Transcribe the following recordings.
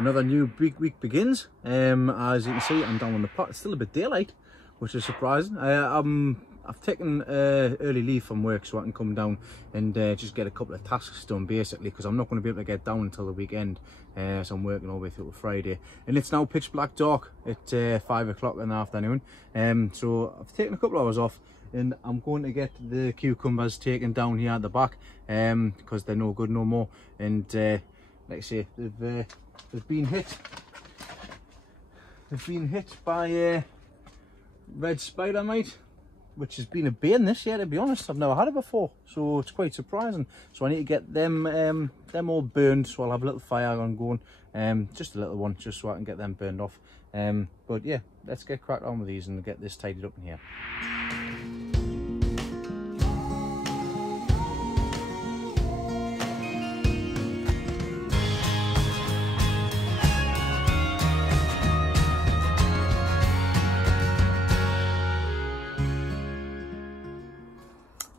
another new big week begins. As you can see, I'm down on the pot. It's still a bit daylight, which is surprising. I've taken early leave from work so I can come down and just get a couple of tasks done, basically, because I'm not going to be able to get down until the weekend. So I'm working all the way through Friday, and it's now pitch black dark at 5 o'clock in the afternoon. So I've taken a couple of hours off, and I'm going to get the cucumbers taken down here at the back because they're no good no more. And like I say, they've been hit by red spider mite, which has been a bane this year, to be honest. I've never had it before, so it's quite surprising. So I need to get them all burned, so I'll have a little fire on going, just a little one, just so I can get them burned off. But yeah, let's get cracked on with these and get this tidied up in here.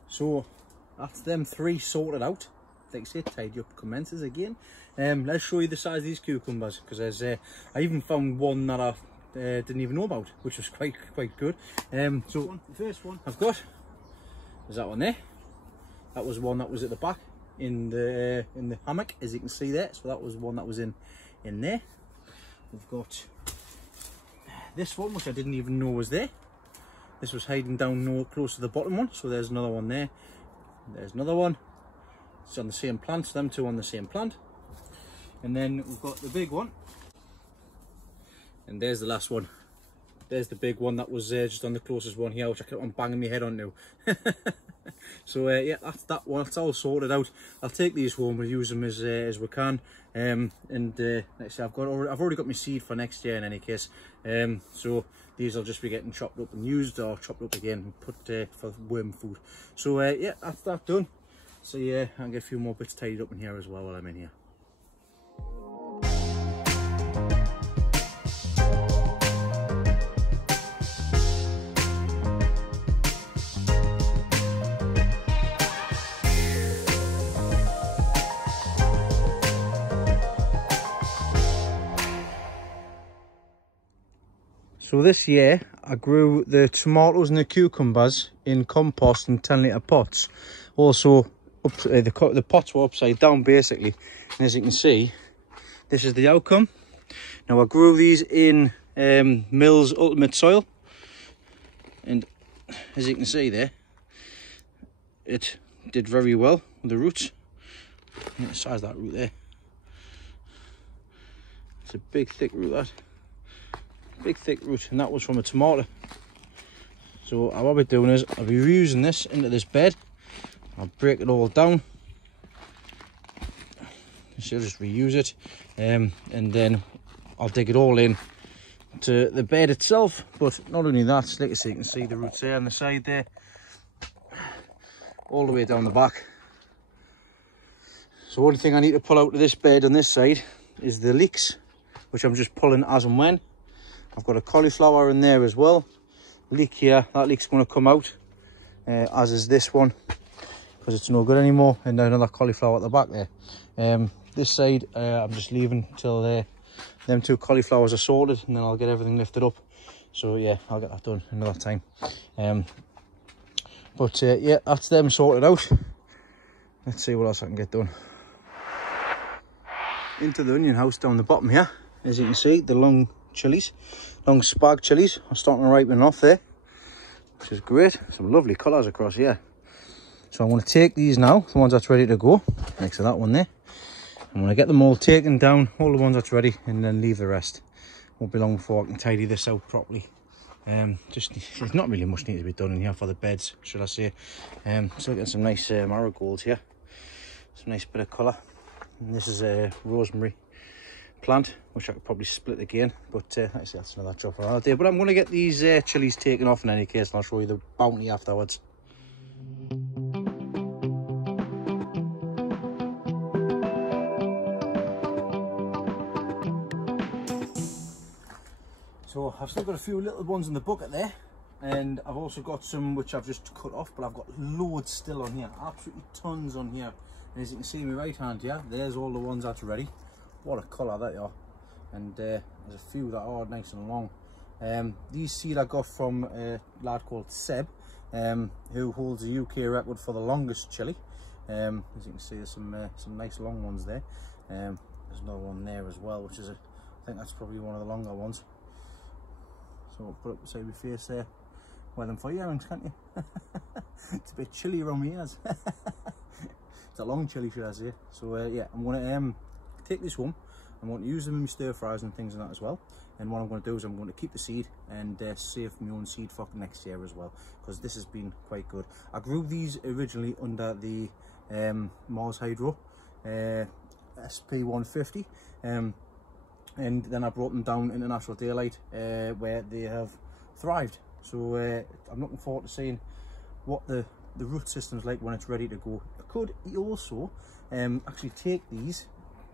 So that's them three sorted out. Like I say, tidy up commences again. Let's show you the size of these cucumbers, because there's I even found one that I didn't even know about, which was quite good. So the first one I've got is that one there. That was one that was at the back in the hammock, as you can see there. So that was one that was in there. We've got this one, which I didn't even know was there. This was hiding down close to the bottom one, so there's another one there. There's another one. It's on the same plant, so them two on the same plant. And then we've got the big one. And there's the last one. There's the big one that was just on the closest one here, which I kept on banging my head onto. So yeah, that's that one. It's all sorted out. I'll take these home. We'll use them as we can. Like I say, I've already got my seed for next year in any case. So these will just be getting chopped up and used, or chopped up again and put for worm food. So yeah, that's that done. So yeah, I'll get a few more bits tidied up in here as well while I'm in here. So this year I grew the tomatoes and the cucumbers in compost in 10-litre pots. Also, the pots were upside down basically, and as you can see, this is the outcome. Now I grew these in Mills Ultimate Soil, and as you can see there, it did very well with the roots. Look at the size of that root there. It's a big thick root, that. Big thick root, and that was from a tomato. So what I'll be doing is I'll be reusing this into this bed. I'll break it all down, so I'll just reuse it, and then I'll dig it all in to the bed itself. But not only that, like I say, you can see the roots there on the side there, all the way down the back. So one thing I need to pull out of this bed on this side is the leeks, which I'm just pulling as and when. I've got a cauliflower in there as well. Leek here, that leek's going to come out, as is this one, because it's no good anymore. And another cauliflower at the back there. This side, I'm just leaving till them two cauliflowers are sorted, and then I'll get everything lifted up. So yeah, I'll get that done another time. But yeah, that's them sorted out. Let's see what else I can get done. Into the onion house down the bottom here, as you can see, the long spag chilies are starting to ripen off there, which is great. Some lovely colours across here. So I'm going to take these now, the ones that's ready to go, next to that one there. I'm going to get them all taken down, all the ones that's ready, and then leave the rest. Won't be long before I can tidy this out properly. There's not really much need to be done in here for the beds, should I say. Just looking at some nice marigolds here, some nice bit of colour. And this is a rosemary plant, which I could probably split again, but like I say, that's another job for another day. But I'm going to get these chilies taken off in any case, and I'll show you the bounty afterwards. So I've still got a few little ones in the bucket there, and I've also got some which I've just cut off, but I've got loads still on here, absolutely tons on here. And as you can see in my right hand here, there's all the ones that's ready. What a colour they are. and there's a few that are nice and long. These seed I got from a lad called Seb, who holds the UK record for the longest chili. As you can see, there's some nice long ones there. There's another one there as well, which is I think that's probably one of the longer ones. So I'll put up beside my face there. Wear them for earrings, can't you? It's a bit chilly around my ears. It's a long chili, should I say. So yeah, I'm going to take this home. I'm going to use them in my stir fries and things like that as well. And what I'm going to do is I'm going to keep the seed and save my own seed for next year as well, because this has been quite good. I grew these originally under the Mars Hydro SP150, and then I brought them down into Natural Daylight, where they have thrived. So I'm looking forward to seeing what the root system's like when it's ready to go. I could also actually take these.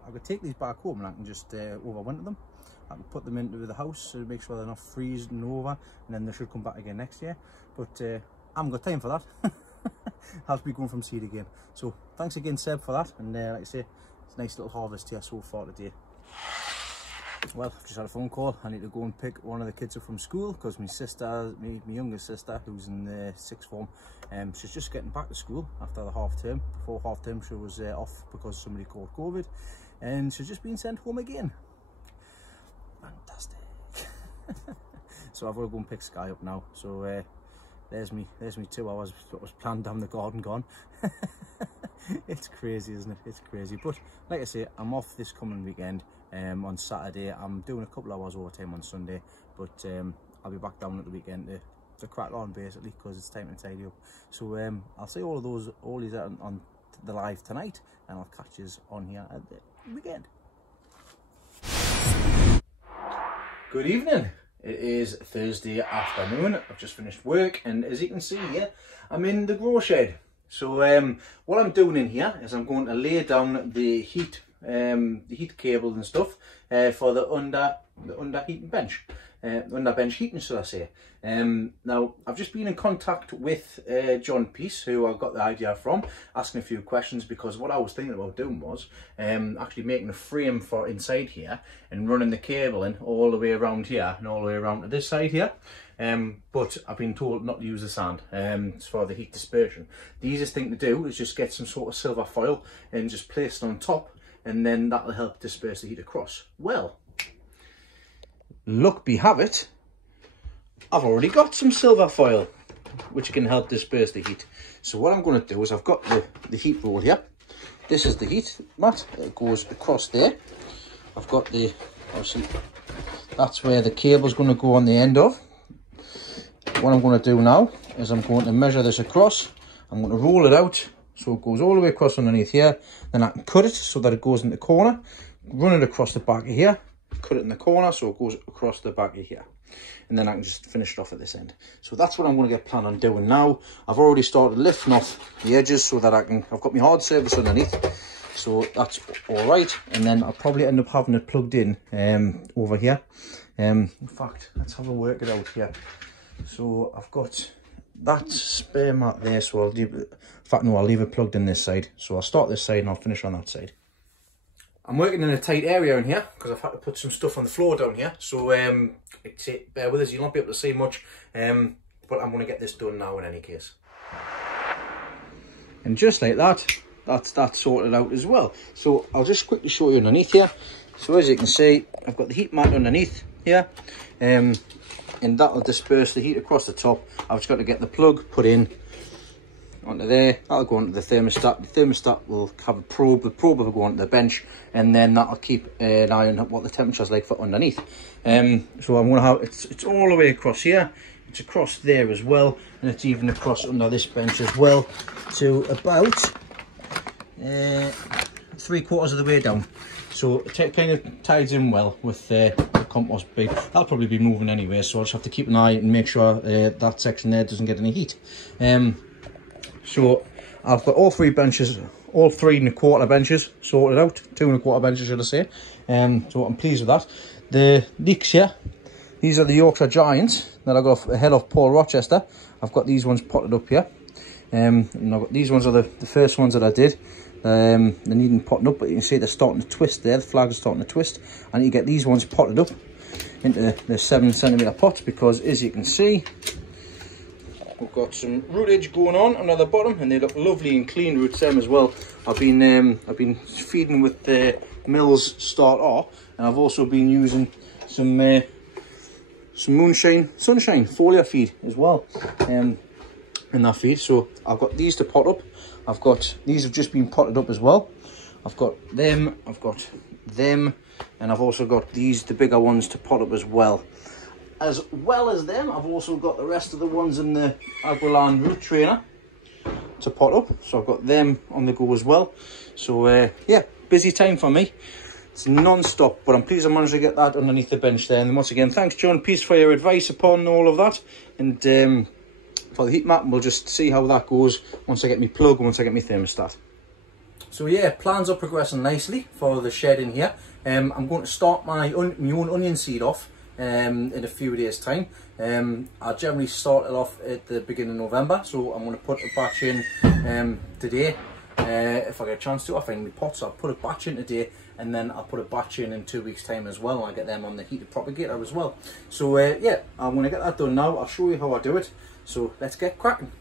I could take these back home and I can just overwinter them. I can put them into the house to make sure they're not freezing over, and then they should come back again next year. But I haven't got time for that. I'll be going from seed again. So thanks again, Seb, for that. And like I say, it's a nice little harvest here so far today. Well, I've just had a phone call. I need to go and pick one of the kids up from school, because my sister, my youngest sister, who's in the sixth form, she's just getting back to school after the half term. Before half term she was off because somebody caught COVID, and she's just been sent home again. Fantastic. So I've got to go and pick Sky up now. So there's me 2 hours that was planned down the garden gone. It's crazy, isn't it? It's crazy. But like I say, I'm off this coming weekend. On Saturday I'm doing a couple of hours overtime on Sunday, but I'll be back down at the weekend to crack on, basically, because it's time to tidy up. So I'll see all these on the live tonight, and I'll catch you on here at the weekend. Good evening. It is Thursday afternoon. I've just finished work, and as you can see here, I'm in the grow shed. So what I'm doing in here is I'm going to lay down the heat cable and stuff for the under heating bench, under bench heating, should I say. Now I've just been in contact with John Peace, who I got the idea from, asking a few questions, because what I was thinking about doing was actually making a frame for inside here and running the cable in all the way around here and all the way around to this side here. But I've been told not to use the sand for the heat dispersion. The easiest thing to do is just get some sort of silver foil and just place it on top, and then that'll help disperse the heat across. Well, luck be have it, I've already got some silver foil which can help disperse the heat. So what I'm going to do is, I've got the heat roll here. This is the heat mat. It goes across there. I've got the, obviously that's where the cable's going to go on the end of. What I'm going to do now is I'm going to measure this across. I'm going to roll it out so it goes all the way across underneath here. Then I can cut it so that it goes in the corner, run it across the back of here, cut it in the corner so it goes across the back of here, and then I can just finish it off at this end. So that's what I'm going to get planned on doing now. I've already started lifting off the edges so that I've got my hard surface underneath, so that's all right. And then I'll probably end up having it plugged in over here. In fact, let's have a work it out here. So I've got that spare mat there, so I'll leave it, in fact no, I'll leave it plugged in this side. So I'll start this side and I'll finish on that side. I'm working in a tight area in here because I've had to put some stuff on the floor down here, so bear with us, you'll not be able to see much, but I'm going to get this done now in any case. And just like that, that's sorted out as well. So I'll just quickly show you underneath here. So as you can see, I've got the heat mat underneath here, and that'll disperse the heat across the top. I've just got to get the plug put in onto there. That'll go onto the thermostat. The thermostat will have a probe. The probe will go onto the bench, and then that'll keep an eye on what the temperature's like for underneath. So I'm going to have it's all the way across here. It's across there as well, and it's even across under this bench as well, to about 3/4 of the way down. So it kind of ties in well with the compost bin. That'll probably be moving anyway, so I'll just have to keep an eye and make sure that section there doesn't get any heat. So I've got all 3 benches, all 3 1/4 benches sorted out, 2 1/4 benches should I say. So I'm pleased with that. The leeks here, these are the Yorkshire Giants that I got ahead of Paul Rochester. I've got these ones potted up here. And I've got these ones are the first ones that I did. They're needing potting up, but you can see they're starting to twist there. The flags are starting to twist. I need to get these ones potted up into the 7cm pots, because as you can see, we've got some rootage going on under the bottom, and they look lovely and clean roots them as well. I've been feeding with the Mills Start R, and I've also been using some sunshine foliar feed as well in that feed. So I've got these to pot up. These have just been potted up as well. I've got them, and I've also got these, the bigger ones, to pot up as well. As well as them, I've also got the rest of the ones in the Aguilan root trainer to pot up. So I've got them on the go as well. So yeah, busy time for me. It's non-stop, but I'm pleased I managed to get that underneath the bench there. And once again, thanks John Peace for your advice upon all of that. And for the heat map, we'll just see how that goes once I get my plug and once I get my thermostat. So yeah, plans are progressing nicely for the shed in here. I'm going to start my own onion seed off in a few days time. I generally start it off at the beginning of November, so I'm going to put a batch in today. If I get a chance to, I find my pots, I'll put a batch in today, and then I'll put a batch in 2 weeks time as well, and I'll get them on the heated propagator as well. So yeah, I'm going to get that done now. I'll show you how I do it, so let's get cracking.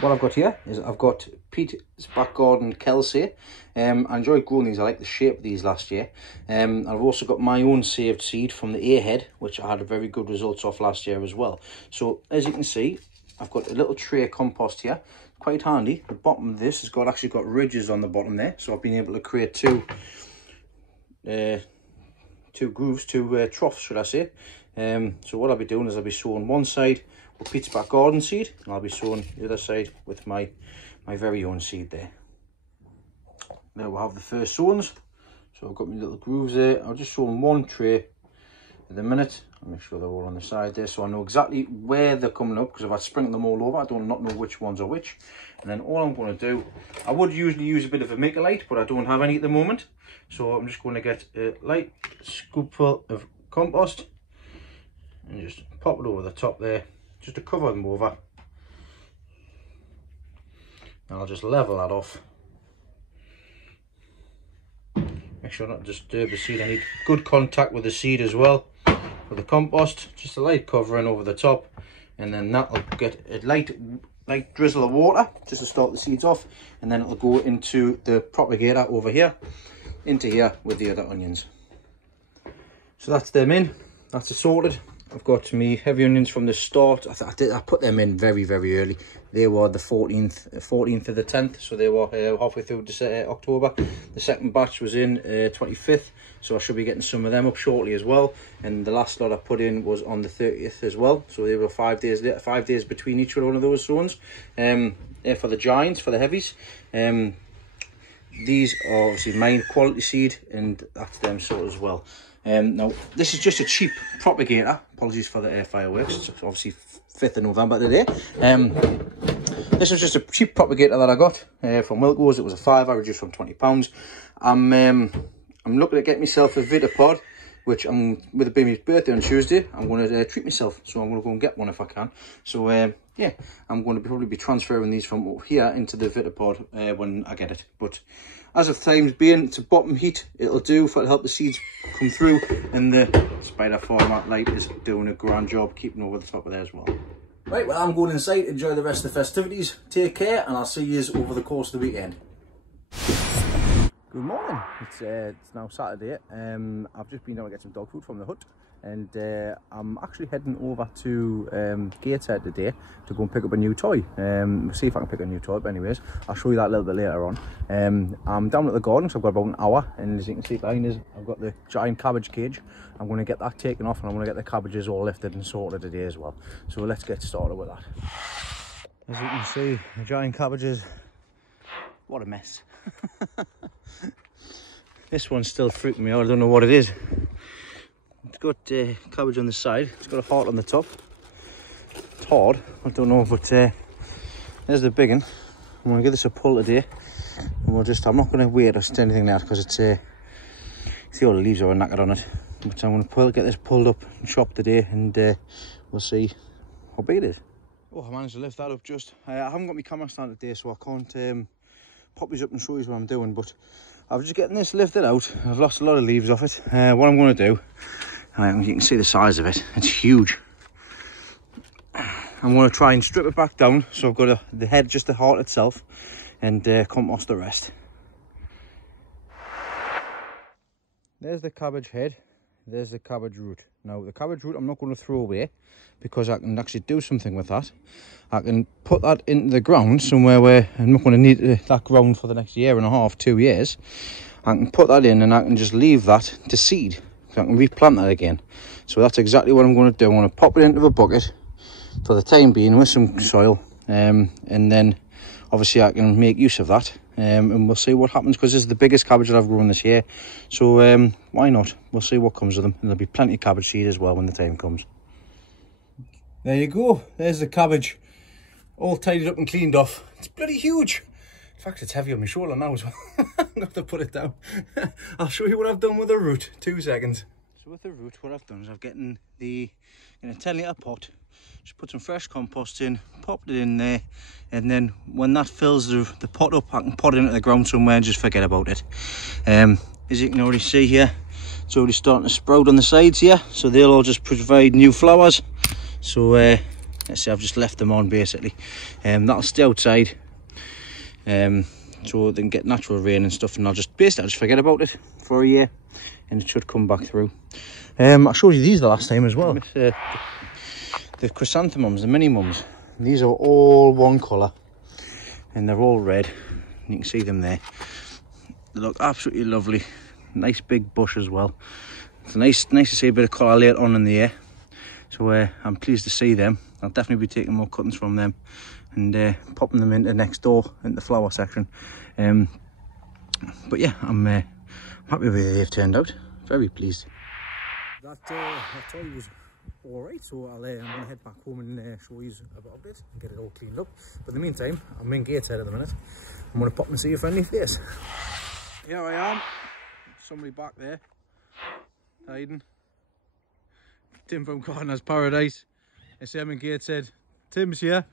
What I've got here is I've got Pete's Back Garden Kelsey. I enjoyed growing these. I like the shape of these last year. I've also got my own saved seed from the Airhead, which I had a very good results off last year as well. So as you can see, I've got a little tray of compost here, quite handy. The bottom of this has actually got ridges on the bottom there, so I've been able to create two troughs, should I say. So what I'll be doing is I'll be sowing one side with Pete's Back Garden seed, and I'll be sowing the other side with my very own seed there. Now we'll have the first sowings. So I've got my little grooves there. I'll just sow in one tray at the minute. I'll make sure they're all on the side there, so I know exactly where they're coming up, because if I sprinkle them all over, I don't know which ones are which. And then all I'm going to do, I would usually use a bit of a Micolite, but I don't have any at the moment. So I'm just going to get a light scoopful of compost and just pop it over the top there, just to cover them over. And I'll just level that off. Make sure not to disturb the seed. I need good contact with the seed as well for the compost. Just a light covering over the top, and then that'll get a light drizzle of water just to start the seeds off, and then it'll go into the propagator over here, into here with the other onions. So that's them in. That's assorted. I've got me heavy onions from the start. I put them in very early. They were the 14th of the 10th, so they were halfway through October. The second batch was in 25th, so I should be getting some of them up shortly as well. And the last lot I put in was on the 30th as well, so they were 5 days later, 5 days between each one of those sowings. For the giants, for the heavies. These are obviously mine quality seed, and that's them sort as well. Now this is just a cheap propagator. Apologies for the fireworks. It's obviously 5th of November today. This was just a cheap propagator that I got from Wilco's. It was a £5, I reduced from £20. I'm looking to get myself a Vitopod, which with it being my birthday on Tuesday, I'm going to treat myself. So I'm going to go and get one if I can. So yeah, I'm going to probably be transferring these from here into the Vitopod when I get it. But as of times being, it's a bottom heat. It'll help the seeds come through, and the spider format light is doing a grand job keeping over the top of there as well. Right, well, I'm going inside. Enjoy the rest of the festivities. Take care, and I'll see you over the course of the weekend. Good morning. It's now Saturday. I've just been down to get some dog food from the hut, and I'm actually heading over to Gateshead today to go and pick up a new toy. See if I can pick a new toy, but anyways, I'll show you that a little bit later on. I'm down at the garden, so I've got about an hour, and as you can see behind us, I've got the giant cabbage cage. I'm going to get that taken off, and I'm going to get the cabbages all lifted and sorted today as well. So let's get started with that. As you can see, the giant cabbages, what a mess. This one's still freaking me out. I don't know what it is. It's got cabbage on the side. It's got a heart on the top. It's hard. I don't know, but there's the big one. I'm going to give this a pull today. And I'm not going to wait or do anything there, because it's see all the leaves are knackered on it. But I'm going to get this pulled up and chopped today, and we'll see how big it is. Oh, I managed to lift that up just. I haven't got my camera stand today, so I can't pop these up and show you what I'm doing, but I'm just getting this lifted out. I've lost a lot of leaves off it. What I'm going to do, you can see the size of it, it's huge. I'm going to try and strip it back down, so I've got the head, just the heart itself, and compost the rest. There's the cabbage head, there's the cabbage root. Now the cabbage root I'm not going to throw away, because I can actually do something with that. I can put that into the ground somewhere where I'm not going to need that ground for the next year and a half, 2 years. I can put that in and I can just leave that to seed. So I can replant that again. So that's exactly what I'm going to do. I'm going to pop it into a bucket for the time being with some soil, and then obviously I can make use of that, and we'll see what happens, because this is the biggest cabbage that I've grown this year. So why not? We'll see what comes of them, and there'll be plenty of cabbage seed as well when the time comes. There you go, there's the cabbage, all tidied up and cleaned off. It's bloody huge. In fact, it's heavy on my shoulder now as well. I'm going to have to put it down. I'll show you what I've done with the root. 2 seconds. So with the root, what I've done is I've gotten in a 10-litre pot, just put some fresh compost in, popped it in there, and then when that fills the pot up, I can pot it into the ground somewhere and just forget about it. As you can already see here, it's already starting to sprout on the sides here, so they'll all just provide new flowers. So let's see, I've just left them on basically. That'll stay outside, so they can get natural rain and stuff, and I'll just forget about it for a year, and it should come back through. I showed you these the last time as well. The chrysanthemums, the mini mums. These are all one colour, and they're all red. You can see them there. They look absolutely lovely. Nice big bush as well. It's nice to see a bit of colour later on in the year. So I'm pleased to see them. I'll definitely be taking more cuttings from them and popping them into next door, into the flower section. But yeah, I'm happy with the way they've turned out. Very pleased. That toy was alright, so I'm going to head back home and show you about it and get it all cleaned up. But in the meantime, I'm in Gateshead at the minute. I'm going to pop and see your friendly face. Here I am. Somebody back there hiding. Tim from Gardener's Paradise. I say I'm in Gateshead. Tim's here.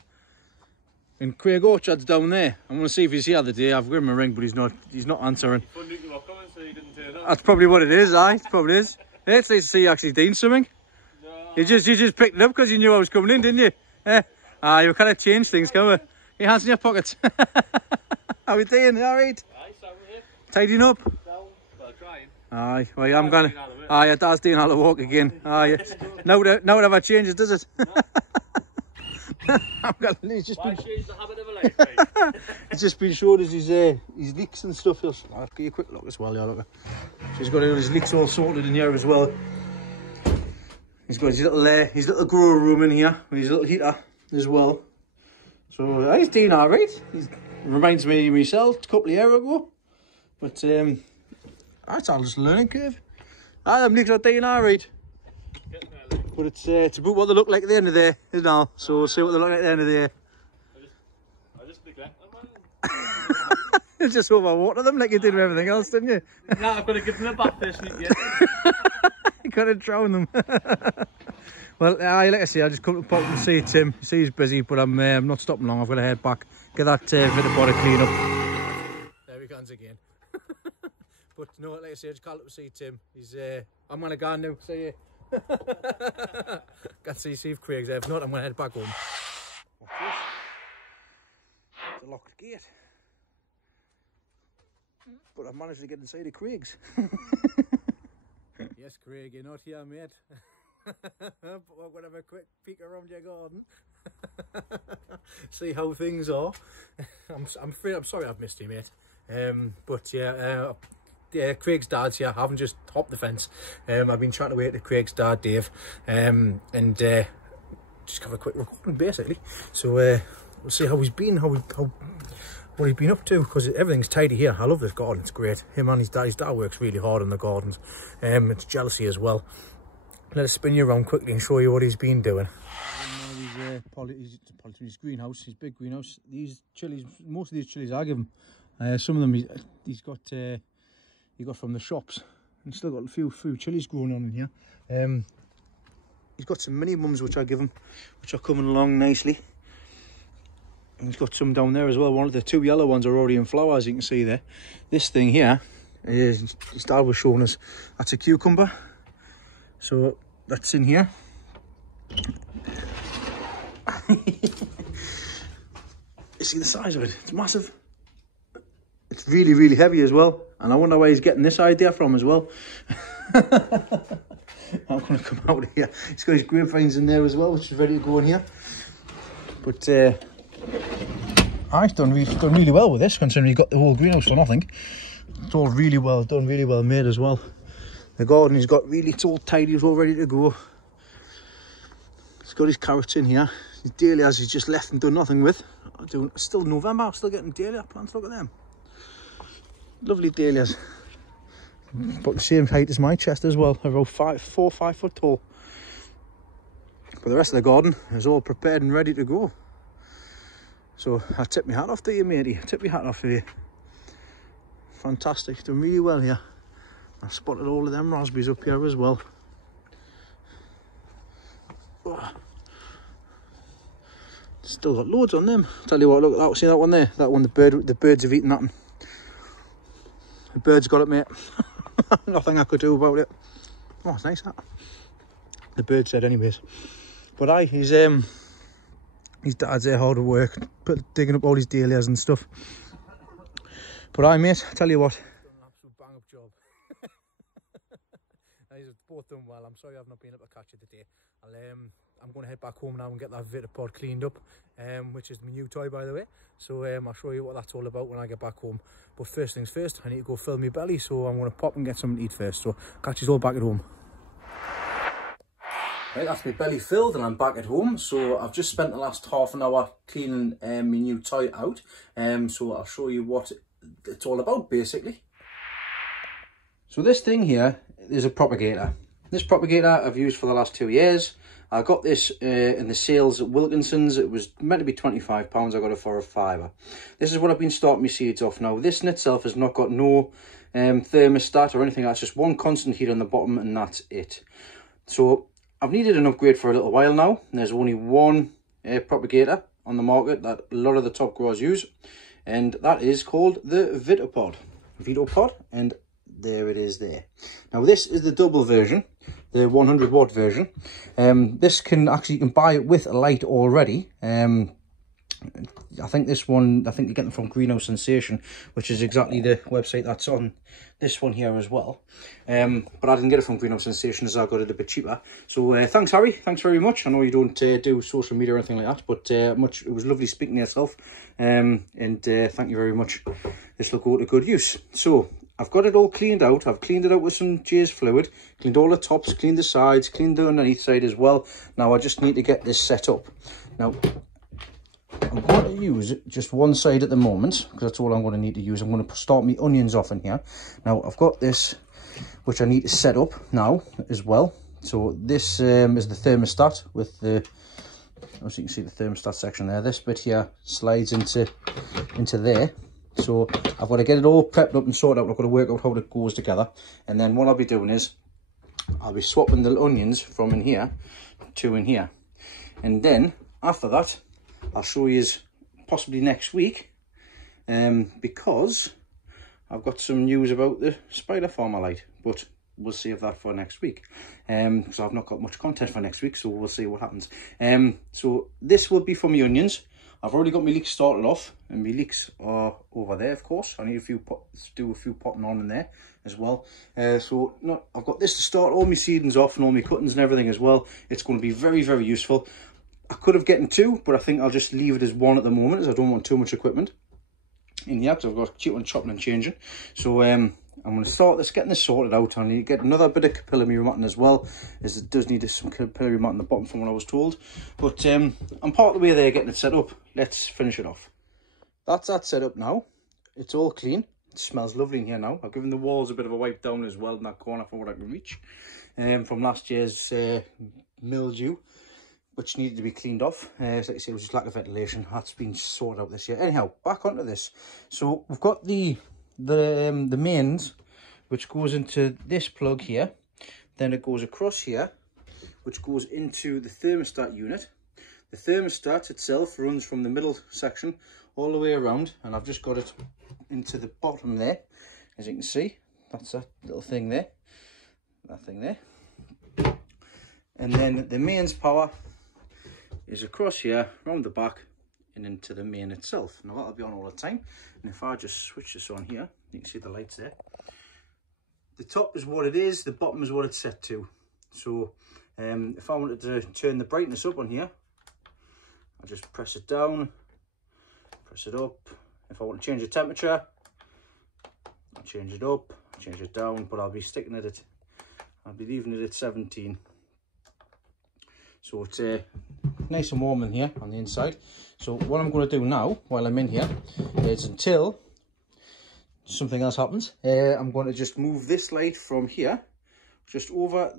And Craig Orchard's down there. I'm going to see if he's here the day. I've given him a ring, but he's not answering. That's probably what it is, aye. It probably is. Hey, it's nice to see you actually doing something. No. You just picked it up because you knew I was coming in, didn't you? You kind of change things, can't we? Your hands in your pockets. How are you doing? All right? Aye, sorry. Tidying up? No, well, trying. Aye, well, I'm going to... Aye, your dad's doing all the work again. Aye, no it ever changes, does it? No. He's just been... the habit of a life, right? He's just been showed us his leeks and stuff. I'll give you a quick look as well, yeah, look. So he's got all his leeks all sorted in here as well. He's got his little grower room in here with his little heater as well. So he's doing all right. He reminds me of myself a couple of years ago. But that's all just a learning curve. Them leeks are doing all right. But it's about what they look like at the end of the day, isn't it? So we'll see what they look like at the end of the day. I just neglect them, man. You just overwater them like you did with everything else, didn't you? Yeah, I've got to give them a bath first. You got to drown them. Well, like I say, I just come to pop and see Tim. You see he's busy, but I'm not stopping long. I've got to head back, get that Vitopod clean up. There he goes again. But no, like I say, I just called up to see Tim. I'm going to go now. See you. Got to see if Craig's there. If not, I'm going to head back home. What's this? It's a locked gate. But I've managed to get inside of Craig's. Yes, Craig, you're not here, mate. But we're going to have a quick peek around your garden. See how things are. I'm sorry I've missed you, mate. But yeah, Craig's dad's here. I haven't just hopped the fence. I've been chatting away to Craig's dad, Dave, and just have a quick recording basically. So we'll see how he's been, what he's been up to, because everything's tidy here. I love this garden, it's great. Him and his dad works really hard on the gardens. It's jealousy as well. Let us spin you around quickly and show you what he's been doing. His greenhouse, his big greenhouse. These chilies, most of these chilies I give him. Some of them he's got he got from the shops, and still got a few chilies growing on in here. He's got some mini mums which I give him, which are coming along nicely. He's got some down there as well. One of the 2 yellow ones are already in flower, as you can see there. This thing here is, Dad was showing us, that's a cucumber. So that's in here. You see the size of it? It's massive. It's really, really heavy as well. And I wonder where he's getting this idea from as well. I'm going to come out here. He's got his grapevines in there as well, which is ready to go in here. But I've done really well with this, considering he got the whole greenhouse for nothing. It's all really well done, really well made as well. The garden he's got really, it's all tidy, it's all ready to go. He's got his carrots in here. His dahlias he's just left and done nothing with. It's still November, I'm still getting dahlia plants, look at them. Lovely dahlias. About the same height as my chest as well, about 4 or 5 foot tall. But the rest of the garden is all prepared and ready to go. So I tip my hat off to you, matey. I tip my hat off to you. Fantastic, done really well here. I spotted all of them raspberries up here as well. Oh. Still got loads on them. Tell you what, look at that. See that one there? That one, the birds have eaten that one. The birds got it, mate. Nothing I could do about it. Oh, it's nice that. The bird said, anyways. But his dad's there hard at work, digging up all his dahlias and stuff. But mate, I tell you what. Done an absolute bang up job. They've both done well. I'm sorry I've not been able to catch it today. I'm going to head back home now and get that Vitopod cleaned up, which is my new toy, by the way. So I'll show you what that's all about when I get back home. But first things first, I need to go fill my belly, so I'm going to pop and get something to eat first. So catch you all back at home. Right, that's my belly filled and I'm back at home. So I've just spent the last half an hour cleaning my new toy out. So I'll show you what it's all about, basically. So this thing here is a propagator. This propagator I've used for the last 2 years. I got this in the sales at Wilkinson's. It was meant to be £25. I got it for a £5. This is what I've been starting my seeds off now. This in itself has not got no thermostat or anything. That's just one constant heat on the bottom and that's it. So I've needed an upgrade for a little while now. There's only one propagator on the market that a lot of the top growers use. And that is called the Vitopod. And there it is there. Now this is the double version, the 100 watt version. This can actually, you can buy it with a light already. I think this one, I think you get them from Greenhouse Sensation, which is exactly the website that's on this one here as well. But I didn't get it from Greenhouse Sensation as I got it a bit cheaper. So thanks, Harry. Thanks very much. I know you don't do social media or anything like that, but it was lovely speaking to yourself. And thank you very much. This will go to good use. So I've got it all cleaned out. I've cleaned it out with some J's fluid, cleaned all the tops, cleaned the sides, cleaned the underneath side as well. Now I just need to get this set up. Now I'm going to use just one side at the moment, because that's all I'm going to need to use. I'm going to start my onions off in here. Now I've got this, which I need to set up now as well. So this is the thermostat with the, as you can see, the thermostat section there. This bit here slides into there. So I've got to get it all prepped up and sorted out. I've got to work out how it goes together. And then what I'll be doing is I'll be swapping the onions from in here to in here. And then after that, I'll show you possibly next week, because I've got some news about the spider farmer light, but we'll save that for next week. So I've not got much content for next week, so we'll see what happens. So this will be for my onions. I've already got my leeks started off, and my leeks are over there, of course. I need do a few potting on in there as well. So no, I've got this to start all my seedings off and all my cuttings and everything as well. It's going to be very, very useful. I could have gotten two, but I think I'll just leave it as one at the moment, as I don't want too much equipment in here, because I've got to keep on chopping and changing. So I'm going to start getting this sorted out. I need to get another bit of capillary matting as well, as it does need some capillary mat on the bottom from what I was told. But I'm part of the way there getting it set up. Let's finish it off. That's that set up now. It's all clean. It smells lovely in here now. I've given the walls a bit of a wipe down as well in that corner for what I can reach from last year's mildew, which needed to be cleaned off. So like I say, it was just lack of ventilation. That's been sorted out this year. Anyhow, back onto this. So we've got the mains, which goes into this plug here. Then it goes across here, which goes into the thermostat unit. The thermostat itself runs from the middle section all the way around, and I've just got it into the bottom there. As you can see, that's that little thing there, that thing there. And then the mains power is across here, round the back, and into the main itself. Now that'll be on all the time. And if I just switch this on here, you can see the lights there. The top is what it is, the bottom is what it's set to. So if I wanted to turn the brightness up on here, I'll just press it down, press it up. If I want to change the temperature, I'll change it up, change it down, but I'll be sticking at it. I'll be leaving it at 17. So it's nice and warm in here on the inside. So what I'm going to do now, while I'm in here, is until something else happens, I'm going to just move this light from here, just over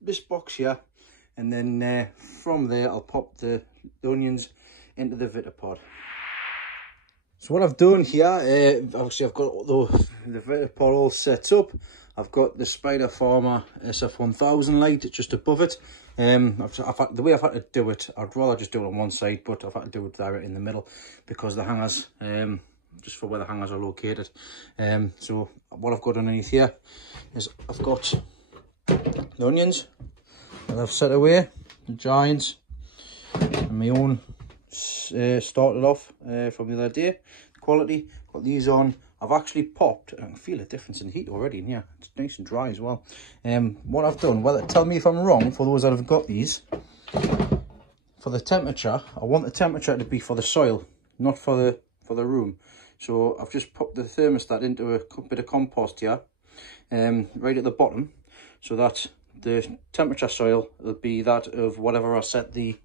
this box here, and then from there I'll pop the onions into the Vitopod. So what I've done here, obviously I've got the Vitopod all set up. I've got the Spider Farmer SF1000 light just above it. The way I've had to do it, I'd rather just do it on one side, but I've had to do it direct in the middle because the hangers, just for where the hangers are located. So what I've got underneath here is I've got the onions that I've set away, the Giants, and my own started off from the other day. Quality, got these on. I've actually popped, and I can feel a difference in heat already in here. It's nice and dry as well. What I've done, well, tell me if I'm wrong, for those that have got these, for the temperature, I want the temperature to be for the soil, not for the room. So I've just popped the thermostat into a bit of compost here, right at the bottom, so that the temperature soil will be that of whatever I set the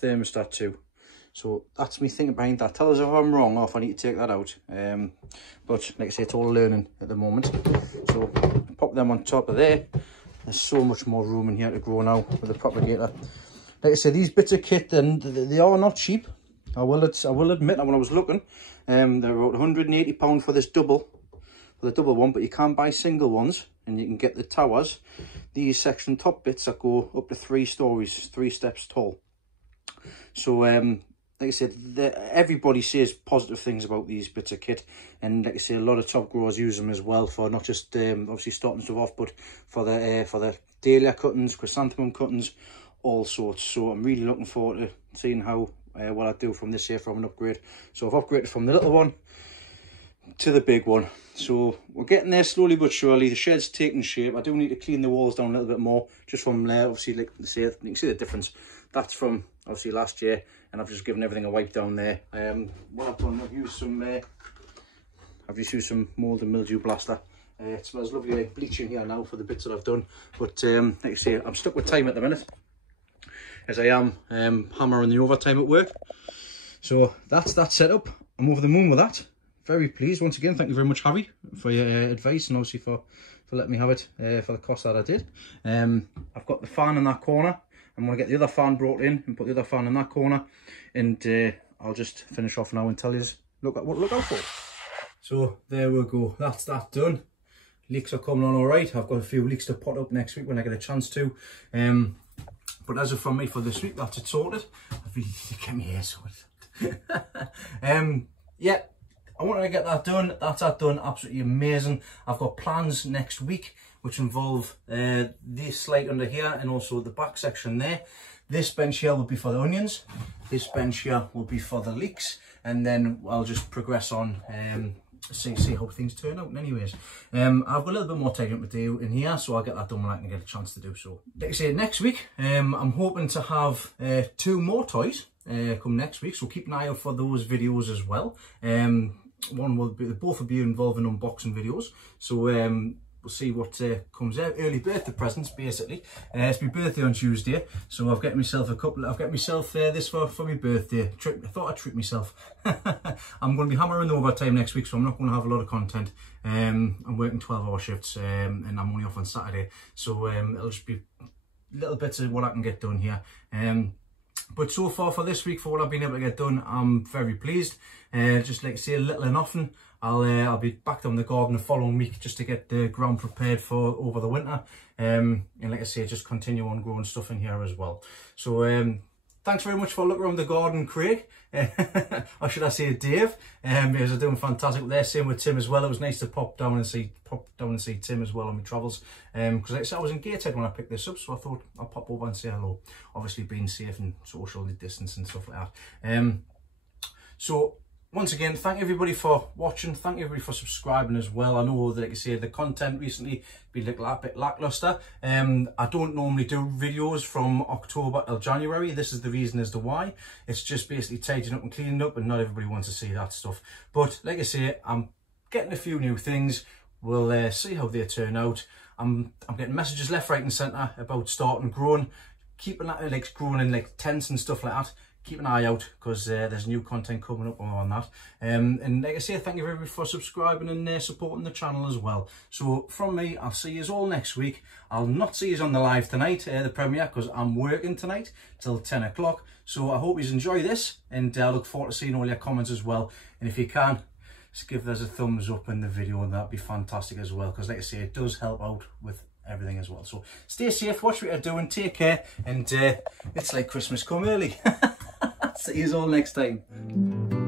thermostat to. So that's me thinking behind that. Tell us if I'm wrong or if I need to take that out. But like I say, it's all learning at the moment. So pop them on top of there. There's so much more room in here to grow now with the propagator. Like I say, these bits of kit, they are not cheap. I will admit, when I was looking, they're about £180 for this double, for the double one, but you can buy single ones and you can get the towers. These section top bits that go up to 3 stories, 3 steps tall. So like I said, everybody says positive things about these bits of kit, and like I say, a lot of top growers use them as well for not just obviously starting stuff off, but for the dahlia cuttings, chrysanthemum cuttings, all sorts. So I'm really looking forward to seeing how what I do from this here, from an upgrade. So I've upgraded from the little one to the big one. So we're getting there slowly but surely. The shed's taking shape. I do need to clean the walls down a little bit more, just from there. Obviously, like I say, you can see the difference. That's from obviously last year, and I've just given everything a wipe down there. What I've done, I've used some mold and mildew blaster. It smells lovely like bleach in here now for the bits that I've done. But like I say, I'm stuck with time at the minute, as I am hammering the overtime at work. So that's that set up. I'm over the moon with that. Very pleased. Once again, thank you very much, Harry, for your advice, and obviously for letting me have it for the cost that I did. I've got the fan in that corner. I'm going to get the other fan brought in and put the other fan in that corner, and I'll just finish off now and tell you look out for. So there we go, that's that done. Leeks are coming on all right. I've got a few leeks to pot up next week when I get a chance to. But as of from me for this week, that's it sorted. I really need to get my hair sorted. Yeah, I wanted to get that done. That's that done. Absolutely amazing. I've got plans next week which involve this light under here and also the back section there. This bench here will be for the onions. This bench here will be for the leeks, and then I'll just progress on, see how things turn out. Anyways, I've got a little bit more tidying up to do in here, so I'll get that done when I can get a chance to do so. Like I say, next week, I'm hoping to have 2 more toys come next week, so keep an eye out for those videos as well. One will be, both will be involving unboxing videos, so we'll see what comes out. Early birthday presents, basically. It's my birthday on Tuesday, so I've got myself a couple. I've got myself this for my birthday. I thought I'd treat myself. I'm going to be hammering overtime next week, so I'm not going to have a lot of content. I'm working 12-hour shifts, and I'm only off on Saturday, so it'll just be little bits of what I can get done here. But so far for this week, for what I've been able to get done, I'm very pleased. Just like I say, little and often. I'll be back down the garden the following week just to get the ground prepared for over the winter. And like I say, just continue on growing stuff in here as well. So thanks very much for looking around the garden, Craig. Or should I say Dave? Because they're doing fantastic there. Same with Tim as well. It was nice to pop down and see Tim as well on my travels. Because like I said, I was in Gateshead when I picked this up, so I thought I'll pop over and say hello. Obviously being safe and social distance and stuff like that. So once again, thank everybody for watching. Thank everybody for subscribing as well. I know that, like I say, the content recently been a bit lackluster. I don't normally do videos from October till January. This is the reason as to why. It's just basically tidying up and cleaning up, and not everybody wants to see that stuff. But like I say, I'm getting a few new things. We'll see how they turn out. I'm getting messages left, right and centre about starting growing, keeping that like growing in like tents and stuff like that. Keep an eye out, because there's new content coming up on that. And like I say, thank you very much for subscribing and supporting the channel as well. So from me, I'll see you all next week. I'll not see you on the live tonight, the premiere, because I'm working tonight till 10 o'clock. So I hope you enjoy this, and I look forward to seeing all your comments as well. And if you can, just give us a thumbs up in the video, and that'd be fantastic as well, because like I say, it does help out with everything as well. So stay safe, watch what you're doing, take care, and it's like Christmas come early. See you all next time.